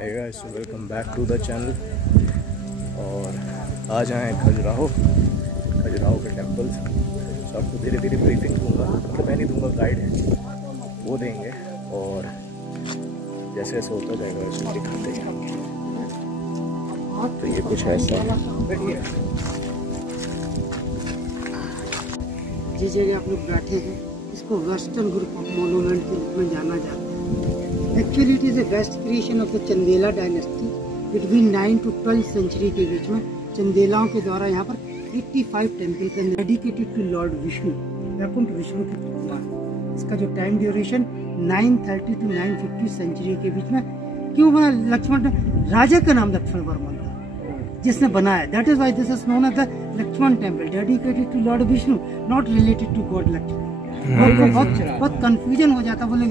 Hey guys, welcome back to the channel. और आज आए खजुराहो के टेम्पल्स। तो आपको धीरे धीरे ब्रीफिंग दूंगा, मतलब मैं नहीं दूंगा, गाइड है वो देंगे, और जैसे जैसे होता जाएगा वैसे दिखाते हैं। तो ये कुछ ऐसा जिस जगह आप लोग बैठे हैं इसको वेस्टर्न ग्रुप ऑफ मोनूमेंट के रूप में जाना जाता है। Actually it is a best creation of the Chandela dynasty between 9 to 12 century के बीच में चंदेलाओं के द्वारा यहाँ पर 85 temple dedicated to lord Vishnu, Vaikunth Vishnu की प्रतिमा। इसका जो टाइम ड्यूरेशन 930 to 950 सेंचुरी के बीच में क्यों बना? लक्ष्मण राजा का नाम लक्ष्मण वर्मन था जिसने बनाया। That is why this is known as the Lakshman temple dedicated to lord Vishnu, not related to god Lakshman. बहुत कंफ्यूजन हो जाता, बोले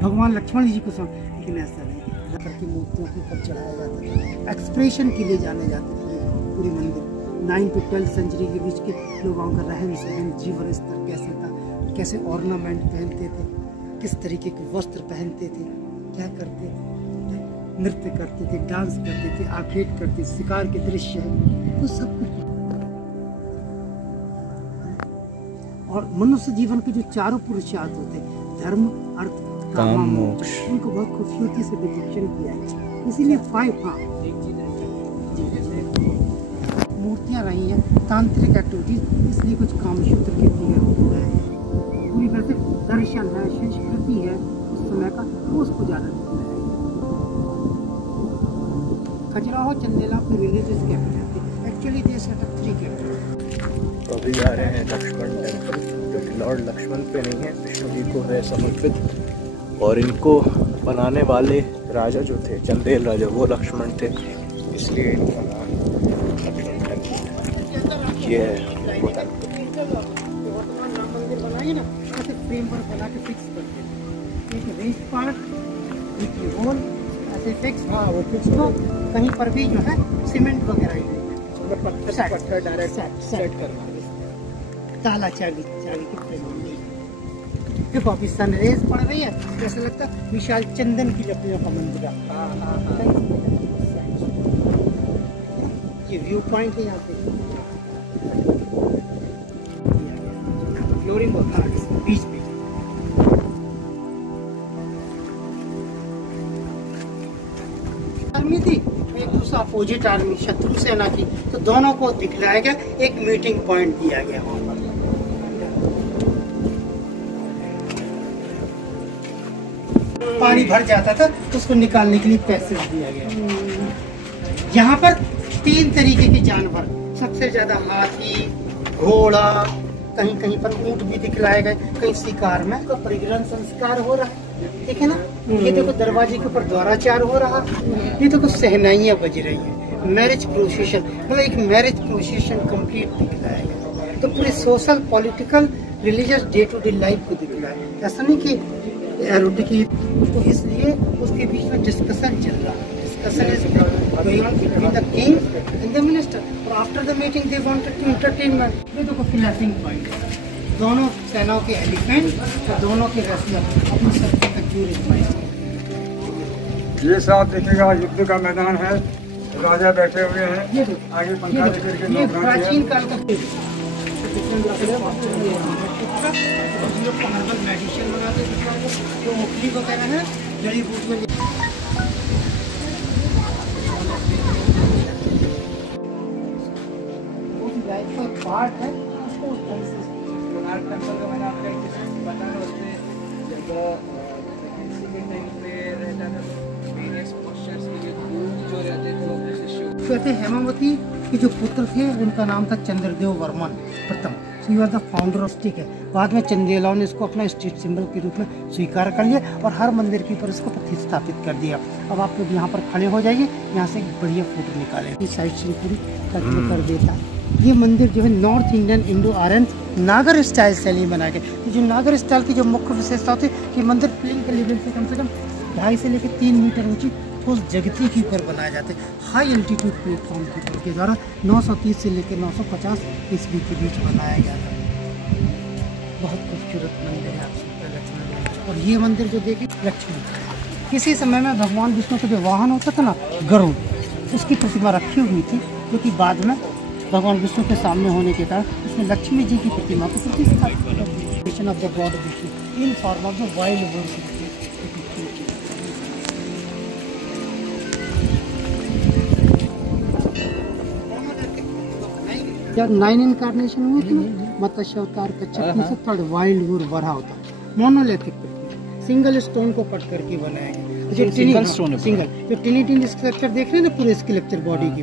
भगवान लक्ष्मण जी को लेकिन ऐसा नहीं। करके मूर्तियों के ऊपर चढ़ाया जाता था, एक्सप्रेशन के लिए जाने जाते थे पूरी मंदिर। 9 to 12 सेंचुरी के बीच के लोगों का रहन सहन, जीवन स्तर कैसे था, कैसे ऑर्नामेंट पहनते थे, किस तरीके के वस्त्र पहनते थे, क्या करते थे, नृत्य करते थे, डांस करते थे, आखेट करते, शिकार के दृश्य है, तो सब कुछ। और मनुष्य जीवन के जो चारों पुरुषार्थ होते हैं, धर्म, अर्थ, काम, मोक्ष, उनको बहुत खूबसूरती से डिपिक्शन किया है। इसीलिए 5 मूर्तियाँ रही हैं, तांत्रिक एक्टिविटीज, इसलिए कुछ कामसूत्र के फिगर होता है। पूरी तरह से दर्शन है, संस्कृति है उस समय का, वो उसको ज़्यादा दिखता है। खजुराहो चंदेला की रिलीजियस कैपिटल थी। Actually they set up 3 capital. तो अभी जा रहे हैं लक्ष्मण टेम्पल, जो कि लॉर्ड लक्ष्मण पे नहीं है, विष्णु जी को है समर्पित। और इनको बनाने वाले राजा जो थे, चंदेल राजा, वो लक्ष्मण थे, इसलिए इनका नाम लक्ष्मण टेम्पल ये है। राम मंदिर बनाए ना, ऐसे फ्रेमवर्क बना के फिक्स करते थे। एक रेस्ट पार्ट, एक होल ऐसे फिक्स, हाँ वो फिक्स हो। कहीं पर भी जो है सीमेंट वगैरह ही पत्थर डायरेक्ट सेट करना, ताला चाबी की फ्रेम। देखो अभी सनरेज पड़ रही है, जैसे लगता है विशाल चंदन की लकड़ियों का मंदिर है। ये व्यू पॉइंट है यहाँ पे, फ्लोरिंग होता है बीच में। आर्मी थी, एक दूसरा अपोजिट आर्मी शत्रु सेना की, तो दोनों को दिखलाया गया, एक मीटिंग पॉइंट दिया गया वहाँ पर। पानी भर जाता था तो उसको निकालने के लिए पैसेज दिया गया। यहाँ पर 3 तरीके के जानवर, सबसे ज्यादा हाथी, घोड़ा, कहीं कहीं पर ऊंट भी दिखलाए गए, कहीं शिकार में तो परिग्रहण संस्कार हो रहा है, ठीक है ना। ये देखो दरवाजे के ऊपर द्वाराचार हो रहा, ये देखो सहनाइयाँ बज रही है, मैरिज प्रोसेशन, मतलब एक मैरिज प्रोसेशन कंप्लीट दिखलाया गया। तो पूरे social, political, religious day to day life को दिखलाया। ऐसा नहीं कि की, तो इसलिए उसके बीच में डिस्कशन चल रहा है। Discussion is between the king and the minister, और after the meeting they wanted to entertainment. ये देखो फ्लैपिंग पॉइंट, दोनों सेनाओं के एलिफेंट और दोनों के रेसलर अपने सर पे जूर इस्तेमाल। ये साथ देखिएगा युद्ध का मैदान है, राजा बैठे हुए हैं, ये आगे पंखा लेकर के ये प्राचीन काल का मार्बल मेडिसिन बनाते थे, जो ओखली वगैरह है, जड़ी बूटियाँ। पार्ट है उसको लोनार्ड टेम्पल का मैंने आपको एक बताया, उसमें जब टाइम पे रहता था तो वेरियस पोस्चर्स के लिए जो रहते थे वो शिष्य कहते। हेमावती के जो पुत्र थे उनका नाम था चंद्रदेव वर्मन प्रथम। So you are the founder of stick है। बाद में चंदेलाओं ने इसको अपना स्टेट सिंबल के रूप में स्वीकार कर लिया और हर मंदिर के ऊपर इसको प्रतिस्थापित कर दिया। अब आप लोग यहाँ पर खड़े हो जाइए, यहाँ से एक बढ़िया फोटो निकालें। इस साइड से पूरी कर देता है। ये मंदिर जो है नॉर्थ इंडियन इंडो आर्यन नागर स्टाइल शैली में बनाया गया। तो जो नागर स्टाइल की जो मुख्य विशेषता होती है कि मंदिर प्लेन के लेवल से कम 2.5 से लेकर 3 मीटर ऊंची ठोस जगती के ऊपर बनाए जाते हैं। हाई एल्टीट्यूड प्लेटफॉर्म के ऊपर के द्वारा 930 से लेकर 950 ईस्वी के बीच बनाया गया था। बहुत खूबसूरत मंदिर है आप। और ये मंदिर जो देखिए लक्ष्मी किसी समय में भगवान विष्णु का जो वाहन होता था ना गरुड़, उसकी प्रतिमा रखी हुई थी, जो कि बाद में भगवान विष्णु के सामने होने के कारण उसमें लक्ष्मी जी की प्रतिमा को प्रतिष्ठापित of the god Vishnu in form of the wild wood. जब 9 इनकार्नेशन हुए थे ना, मत्स्य अवतार का चक्र से थर्ड वाइल्ड वुड वरा होता है। मोनोलिथिक सिंगल स्टोन को कट करके बनाया गया। जो सिंगल जो टिनी स्ट्रक्चर देख रहे हैं ना पूरे स्केलेटल बॉडी की।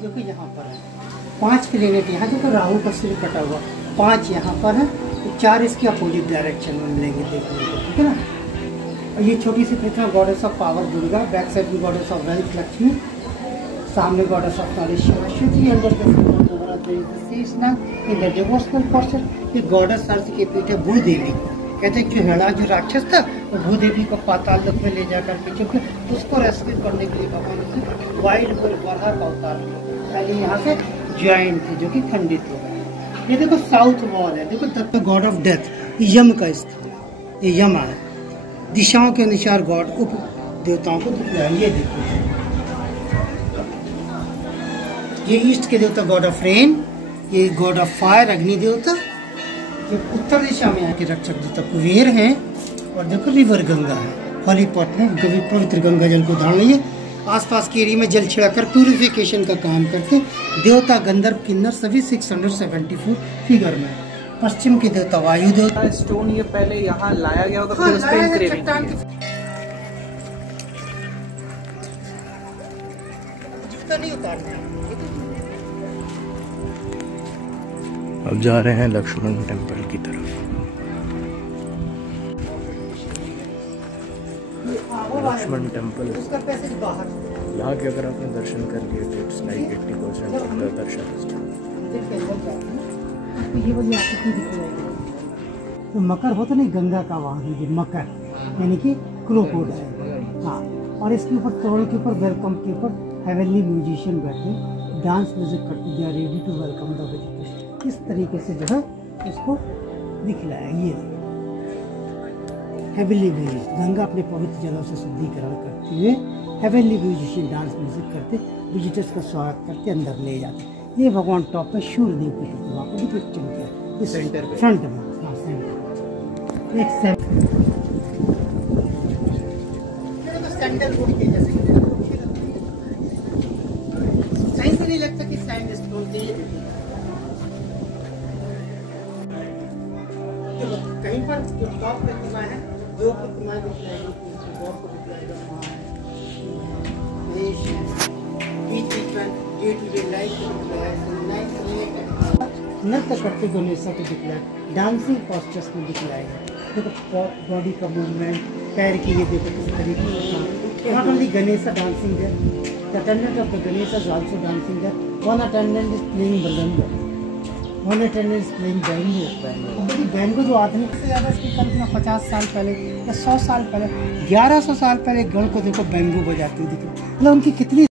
जो कि यहाँ पर है 5 प्लेनेट यहाँ देखो, राहु का सिर कटा हुआ 5 यहाँ पर है, तो 4 इसके अपोजिट डायरेक्शन में मिलेंगे देखने को, ठीक है ना। और ये छोटी सी प्रतिमा goddess of power Durga, back side में गॉडेस ऑफ वेल्थ लक्ष्मी, सामने गॉडेस ऑफ नॉलेज सरस्वती, अंदर इन द डिवोशनल पोस्चर। ये गॉडेस अर्थ के पीठ है भूदेवी। कहते हैं कि हेड़ा जो राक्षस था वो भूदेवी को पाताल लोक में ले जाकर के, क्योंकि उसको रेस्क्यू करने के लिए भगवान ने वाइल्ड वराह का अवतार लिया। पहले यहाँ से जॉइंट थे जो कि खंडित हो गए। ये देखो साउथ वॉल है, देखो द गॉड ऑफ डेथ, यम का स्थल है, ये यम है। दिशाओं के अनुसार गॉड उप देवताओं को दिखलाया। ये देखो, ये ईस्ट के देवता गॉड ऑफ रेन, ये गॉड ऑफ फायर अग्नि देवता। ये उत्तर दिशा में यहाँ के रक्षक देवता कुबेर हैं। और देखो रिवर गंगा है, हॉली पॉट में पवित्र गंगा जल को धारण लिए आसपास के एरिया में जल छिड़ाकर प्यूरिफिकेशन का काम करते। देवता गंधर्व किन्नर सभी 674 फिगर में। पश्चिम के देवता वायु देवता। स्टोन ये पहले यहाँ लाया गया होगा, फिर उस पे इंक्रेविंग नहीं उतारना। अब जा रहे हैं लक्ष्मण टेम्पल की तरफ। लक्ष्मण टेम्पल यहाँ के अगर आपने दर्शन कर लिए तो इट्स लाइक 80% ऑफ द दर्शन। तो मकर होता नहीं गंगा का वाहन, ये मकर यानी कि क्रोकोड है। हाँ, और इसके ऊपर तोड़ के ऊपर वेलकम के ऊपर हेवनली म्यूजिशियन बैठे डांस म्यूजिक करते, they are ready to welcome the visitors. इस तरीके से जो है इसको दिखलाया। ये हेवनली म्यूजिक, गंगा अपने पवित्र जलों से शुद्धिकरण करते हुए हेवनली म्यूजिशियन डांस म्यूजिक करते विजिटर्स का स्वागत करते, अंदर ले जाते। ये भगवान टॉप में सूर्यदेव की प्रतिमा को डिपिक्शन किया इस सेंटर पे, फ्रंट में। हाँ, सेंटर एक सैंडल वुड के जैसे सही से नहीं लगता कि सैंड स्टोन थे। कहीं पर जो टॉप प्रतिमा है, 2 प्रतिमाएं दिखलाएगी, को दिखलाएगा, बीच में डे टू डे लाइफ को दिखलाया, नृत्य करते गणेशा को दिखलाया, डांसिंग पोस्चर्स में दिखलाएगा। देखो बॉडी का मूवमेंट, पैर की ये देखो किस तरीके से। नॉट ओनली गणेशा डांसिंग है, the attendant of the Ganesha is also dancing है। वन अटेंडेंट इज प्लेइंग मृदंग, वन अटेंडेंट इज प्लेइंग बैंगो। बैंगो जो आधुनिक से ज़्यादा इसकी कल्पना 50 साल पहले या 100 साल पहले, 1100 साल पहले गण को देखो बैंगो बजाती हुई दिखी। मतलब उनकी कितनी